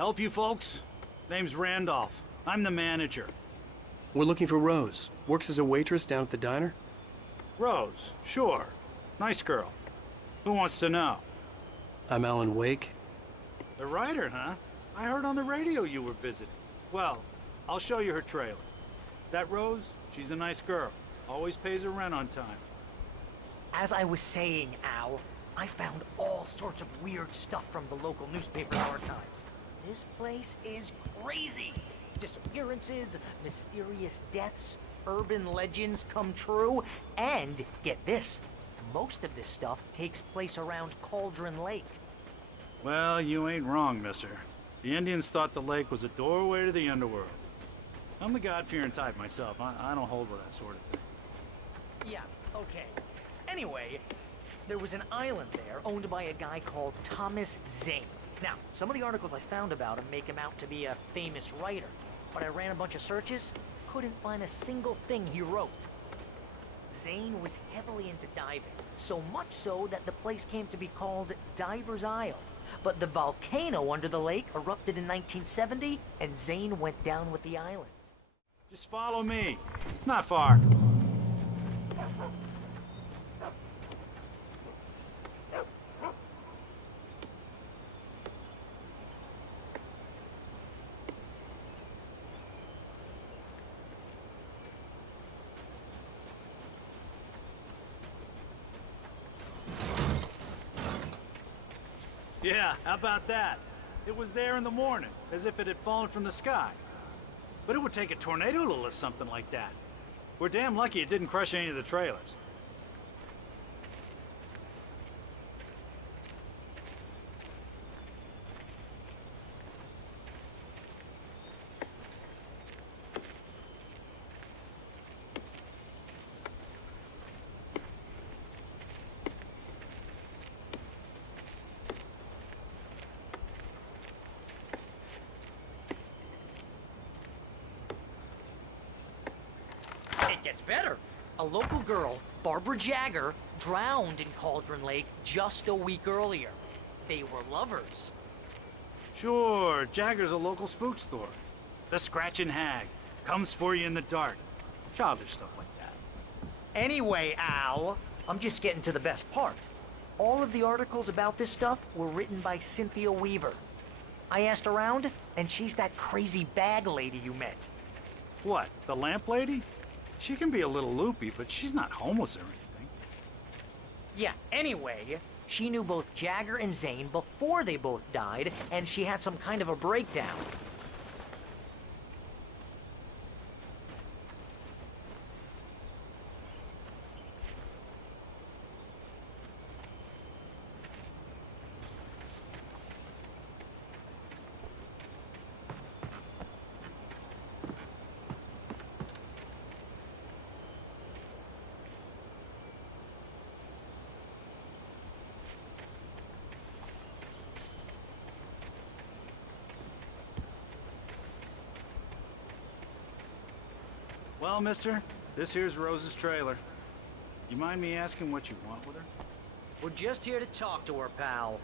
Help you folks? Name's Randolph. I'm the manager. We're looking for Rose. Works as a waitress down at the diner. Rose, sure. Nice girl. Who wants to know? I'm Alan Wake. The writer, huh? I heard on the radio you were visiting. Well, I'll show you her trailer. That Rose, she's a nice girl. Always pays her rent on time. As I was saying, Al, I found all sorts of weird stuff from the local newspaper archives. This place is crazy. Disappearances, mysterious deaths, urban legends come true, and get this, most of this stuff takes place around Cauldron Lake. Well, you ain't wrong, mister. The Indians thought the lake was a doorway to the underworld. I'm the God-fearing type myself. I don't hold with that sort of thing. Yeah, okay. Anyway, there was an island there owned by a guy called Thomas Zane. Now, some of the articles I found about him make him out to be a famous writer, but I ran a bunch of searches, couldn't find a single thing he wrote. Zane was heavily into diving, so much so that the place came to be called Diver's Isle. But the volcano under the lake erupted in 1970, and Zane went down with the island. Just follow me. It's not far. Yeah, how about that? It was there in the morning, as if it had fallen from the sky. But it would take a tornado to lift something like that. We're damn lucky it didn't crush any of the trailers. It gets better. A local girl, Barbara Jagger, drowned in Cauldron Lake just a week earlier. They were lovers. Sure, Jagger's a local spook store. The Scratching Hag. Comes for you in the dark. Childish stuff like that. Anyway, Al, I'm just getting to the best part. All of the articles about this stuff were written by Cynthia Weaver. I asked around, and she's that crazy bag lady you met. What, the lamp lady? She can be a little loopy, but she's not homeless or anything. Yeah, anyway, she knew both Jagger and Zane before they both died, and she had some kind of a breakdown. Well, mister, this here's Rose's trailer. You mind me asking what you want with her? We're just here to talk to her, pal.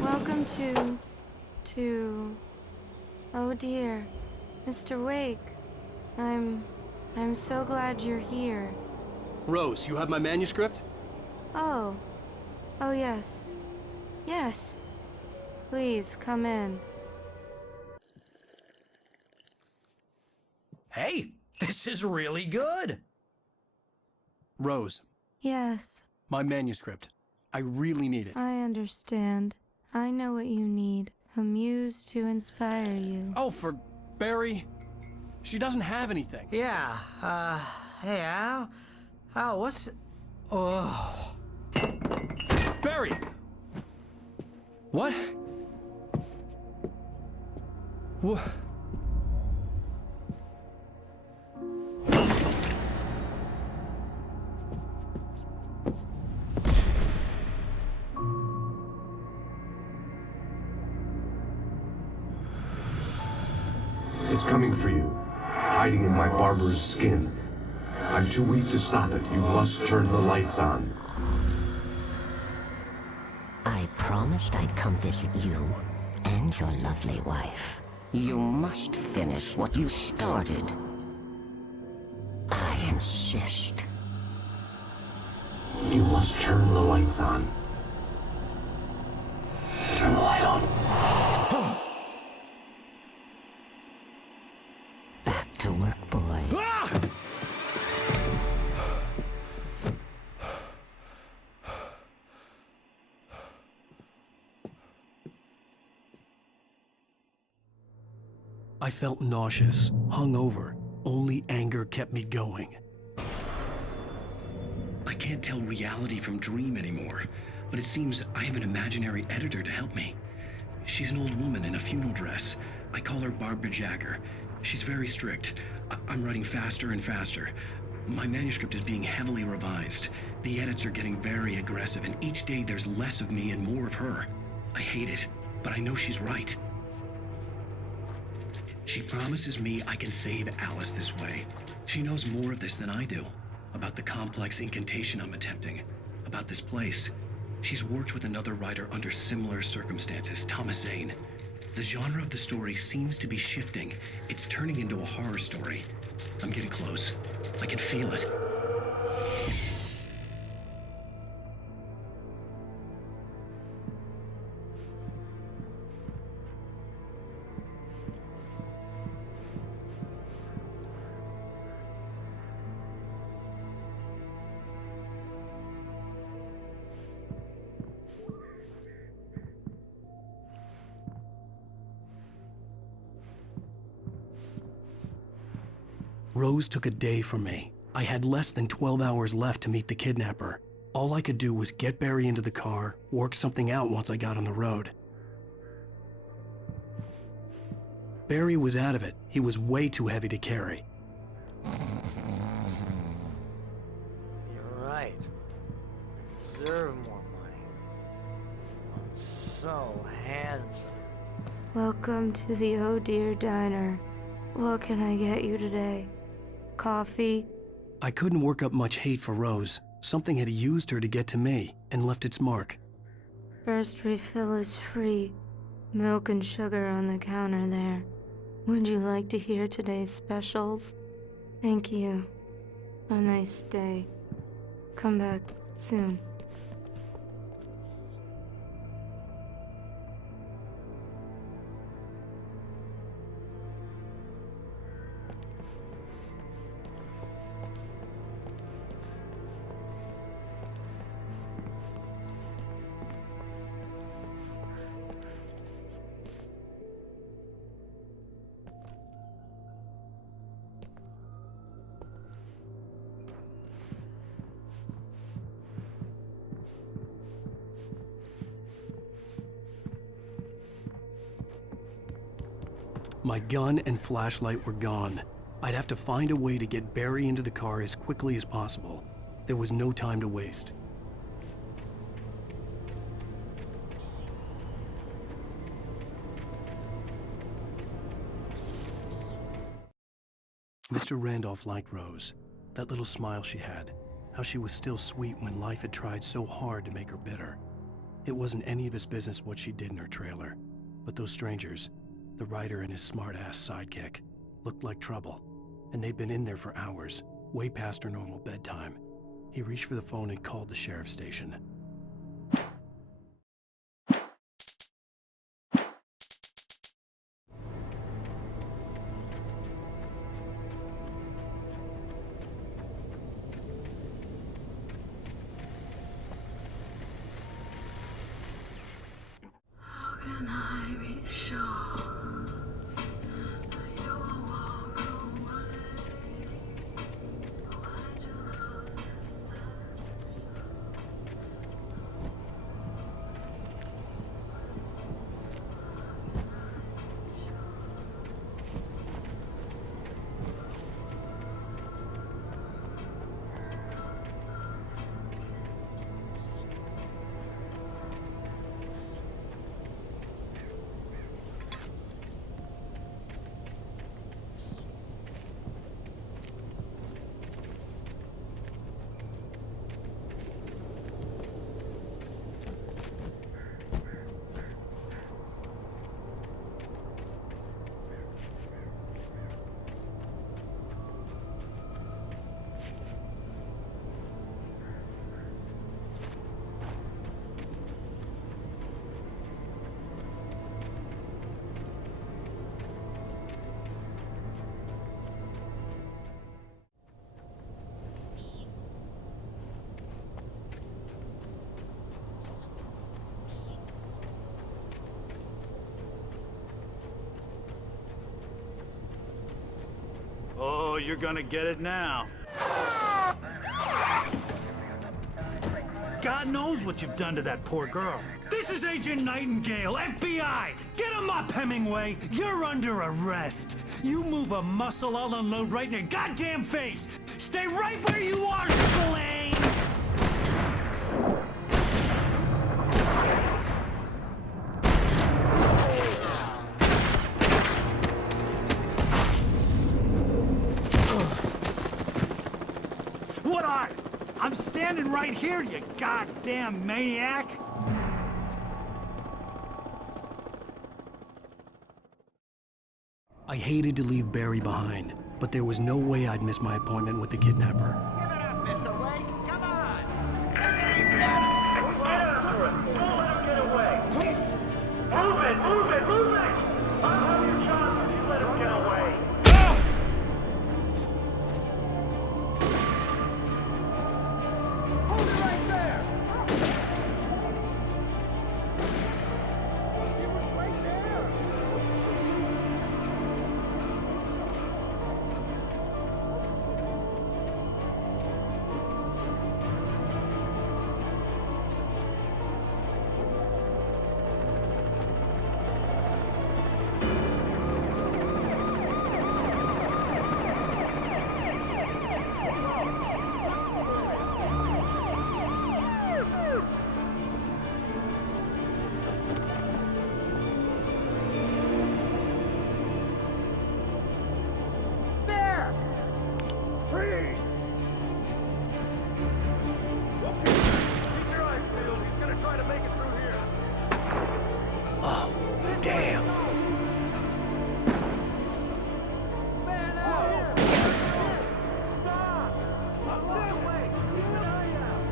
Welcome to... Oh dear, Mr. Wake. I'm so glad you're here. Rose, you have my manuscript? Oh. Oh yes. Yes. Please, come in. Hey, this is really good. Rose, Yes, my manuscript. I really need it. I understand. I know what you need. A muse to inspire you. Oh, for Barry. She doesn't have anything. Yeah, hey, Al? Al, what's... Oh... Barry! What? What? It's coming for you, hiding in my barber's skin. I'm too weak to stop it. You must turn the lights on. I promised I'd come visit you and your lovely wife. You must finish what you started. I insist. You must turn the lights on. Turn the light on. Back to work, boy. I felt nauseous, hungover. Only anger kept me going. I can't tell reality from dream anymore, but it seems I have an imaginary editor to help me. She's an old woman in a funeral dress. I call her Barbara Jagger. She's very strict. I'm writing faster and faster. My manuscript is being heavily revised. The edits are getting very aggressive, and each day there's less of me and more of her. I hate it, but I know she's right. She promises me I can save Alice this way. She knows more of this than I do. About the complex incantation I'm attempting. About this place. She's worked with another writer under similar circumstances, Thomas Zane. The genre of the story seems to be shifting. It's turning into a horror story. I'm getting close. I can feel it. Rose took a day from me. I had less than 12 hours left to meet the kidnapper. All I could do was get Barry into the car, work something out once I got on the road. Barry was out of it. He was way too heavy to carry. You're right. I deserve more money. I'm so handsome. Welcome to the Oh Dear Diner. What can I get you today? Coffee? I couldn't work up much hate for Rose. Something had used her to get to me and left its mark. First refill is free. Milk and sugar on the counter there. Would you like to hear today's specials? Thank you. A nice day. Come back soon. My gun and flashlight were gone. I'd have to find a way to get Barry into the car as quickly as possible. There was no time to waste. Mr. Randolph liked Rose. That little smile she had. How she was still sweet when life had tried so hard to make her bitter. It wasn't any of his business what she did in her trailer. But those strangers, the writer and his smart-ass sidekick, looked like trouble. And they'd been in there for hours, way past her normal bedtime. He reached for the phone and called the sheriff's station. How can I be sure that you will walk away? Why do love Oh, you're gonna get it now. God knows what you've done to that poor girl. This is Agent Nightingale, FBI! Get him up, Hemingway! You're under arrest! You move a muscle, I'll unload right in your goddamn face! Stay right where you are, Spillane! What are? I'm standing right here, you goddamn maniac! I hated to leave Barry behind, but there was no way I'd miss my appointment with the kidnapper. Give it up, Mr. Wake. Come on. Take it easy on him. Get after him! Don't let him get away! Move it! Move it! Move it! I'll have your shot if you let him get away! Hold it right there! He was right there! There! Freeze! Okay, keep your eyes peeled. He's gonna try to make it through here. Oh, damn. Man out! Stop! I'm on the way! Keep an eye out!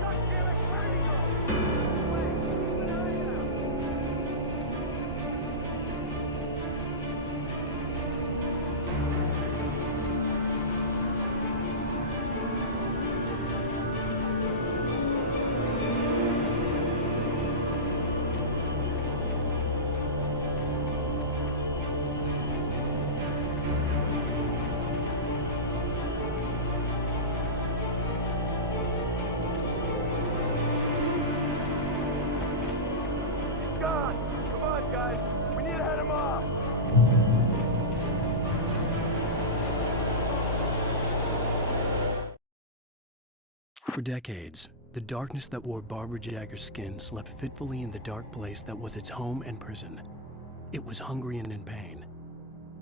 God damn it, where did he go? Wait, keep an eye out! He's gone! Come on, guys! We need to head him off! For decades, the darkness that wore Barbara Jagger's skin slept fitfully in the dark place that was its home and prison. It was hungry and in pain.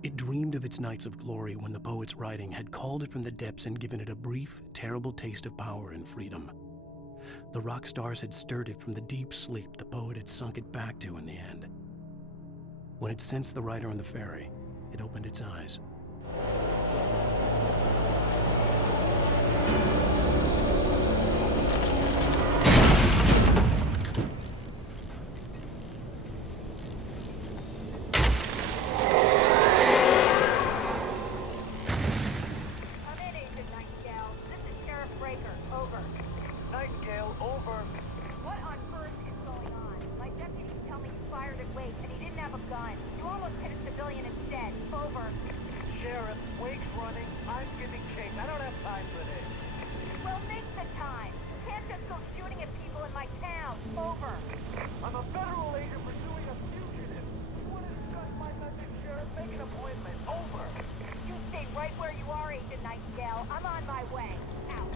It dreamed of its nights of glory when the poet's writing had called it from the depths and given it a brief, terrible taste of power and freedom. The rock stars had stirred it from the deep sleep the poet had sunk it back to in the end. When it sensed the writer on the ferry, it opened its eyes. Come in, Agent Nightingale. This is Sheriff Breaker. Over. Nightingale, over. What on earth is going on? My deputies tell me you fired at Wake, and he didn't have a gun. You almost hit a civilian instead. Over. Sheriff, Wake's running. I'm giving chase. I don't have time for this. Well, make the time. You can't just go shooting at people in my town. Over. I'm a federal agent pursuing a fugitive. You want to discuss my message, Sheriff? Make an appointment. Over. You stay right where you are, Agent Nightingale. I'm on my way. Out.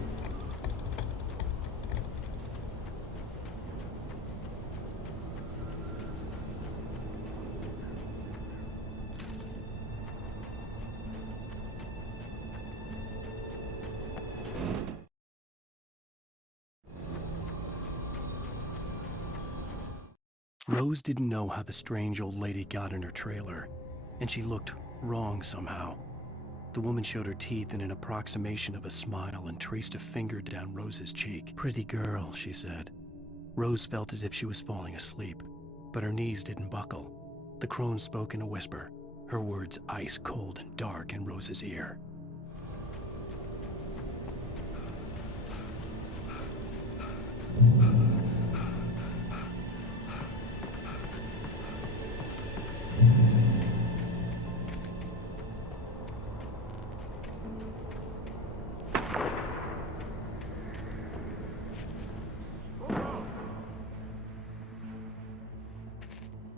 Rose didn't know how the strange old lady got in her trailer, and she looked wrong somehow. The woman showed her teeth in an approximation of a smile and traced a finger down Rose's cheek. "Pretty girl," she said. Rose felt as if she was falling asleep, but her knees didn't buckle. The crone spoke in a whisper, her words ice cold and dark in Rose's ear.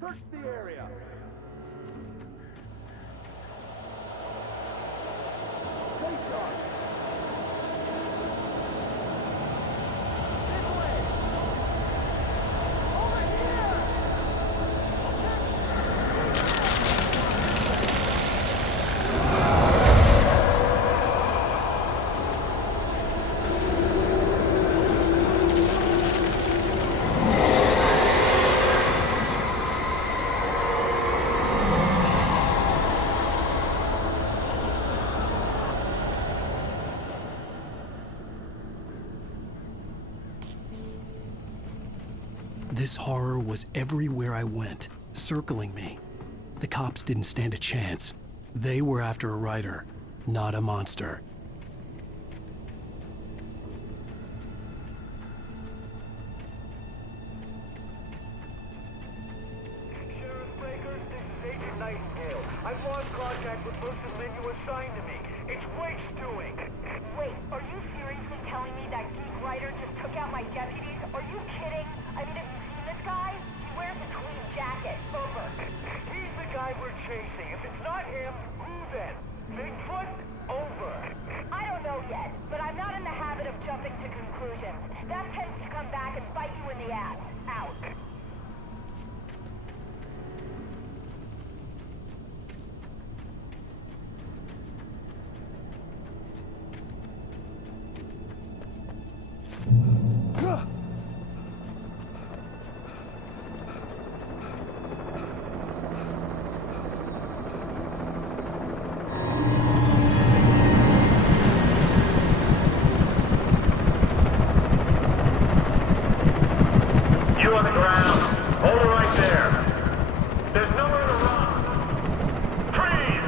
Search the area. Stay sharp. This way. Over here. This horror was everywhere I went, circling me. The cops didn't stand a chance. They were after a writer, not a monster. Sheriff Breakers, this is Agent Nightingale. I've lost contact with most of the men you assigned to me. It's Wake's doing. Wait, are you seriously telling me that geek writer just took out my deputies? Are you kidding? I mean, have you seen this guy? He wears a clean jacket. Over. He's the guy we're chasing. If it's not him, who then? Bigfoot? Over. I don't know yet, but I'm not in the habit of jumping to conclusions. That tends to come back and bite you in the ass. Out. You on the ground. Hold it right there. There's nowhere to run. Freeze!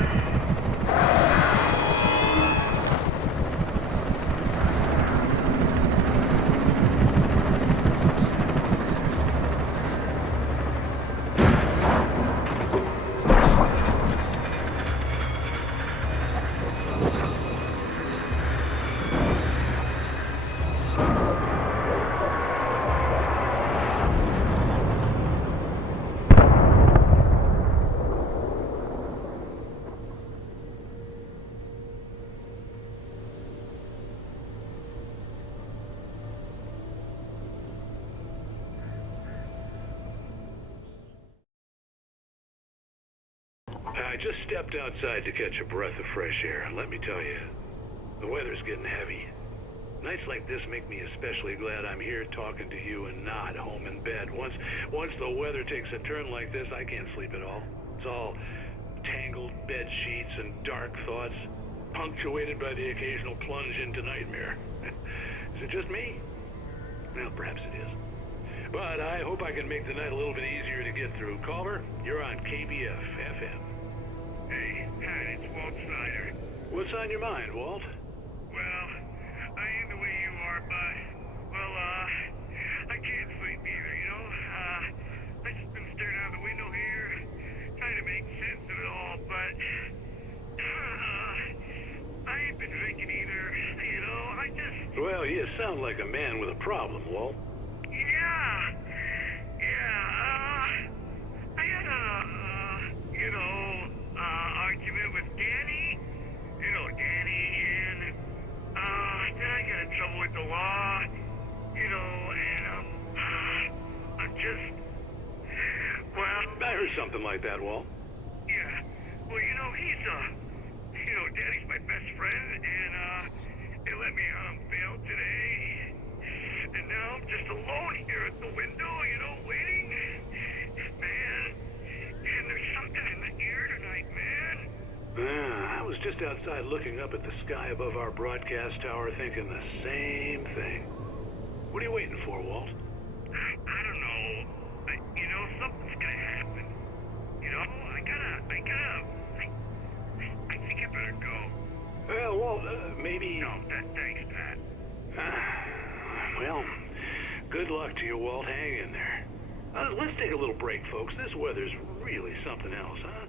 I just stepped outside to catch a breath of fresh air. Let me tell you, the weather's getting heavy. Nights like this make me especially glad I'm here talking to you and not home in bed. Once the weather takes a turn like this, I can't sleep at all. It's all tangled bed sheets and dark thoughts, punctuated by the occasional plunge into nightmare. Is it just me? Well, perhaps it is. But I hope I can make the night a little bit easier to get through. Caller, you're on KBF FM. Hey, Pat, it's Walt Snyder. What's on your mind, Walt? Well, I ain't the way you are, but, well, I can't sleep either, you know? I just been staring out the window here, trying to make sense of it all, but, I ain't been drinking either, you know? I just... Well, you sound like a man with a problem, Walt. I had argument with Danny, and, then I got in trouble with the law, and, I'm just, well... I heard something like that, Walt. Yeah, well, Danny's my best friend, and, they let me bail today, and now I'm just alone here at the window, waiting. Man, and there's something in the air tonight, man. I was just outside looking up at the sky above our broadcast tower thinking the same thing. What are you waiting for, Walt? I don't know. Something's gonna happen. I think I better go. Well, Walt, maybe... No, thanks, Pat. Well, good luck to you, Walt. Hang in there. Let's take a little break, folks. This weather's really something else, huh?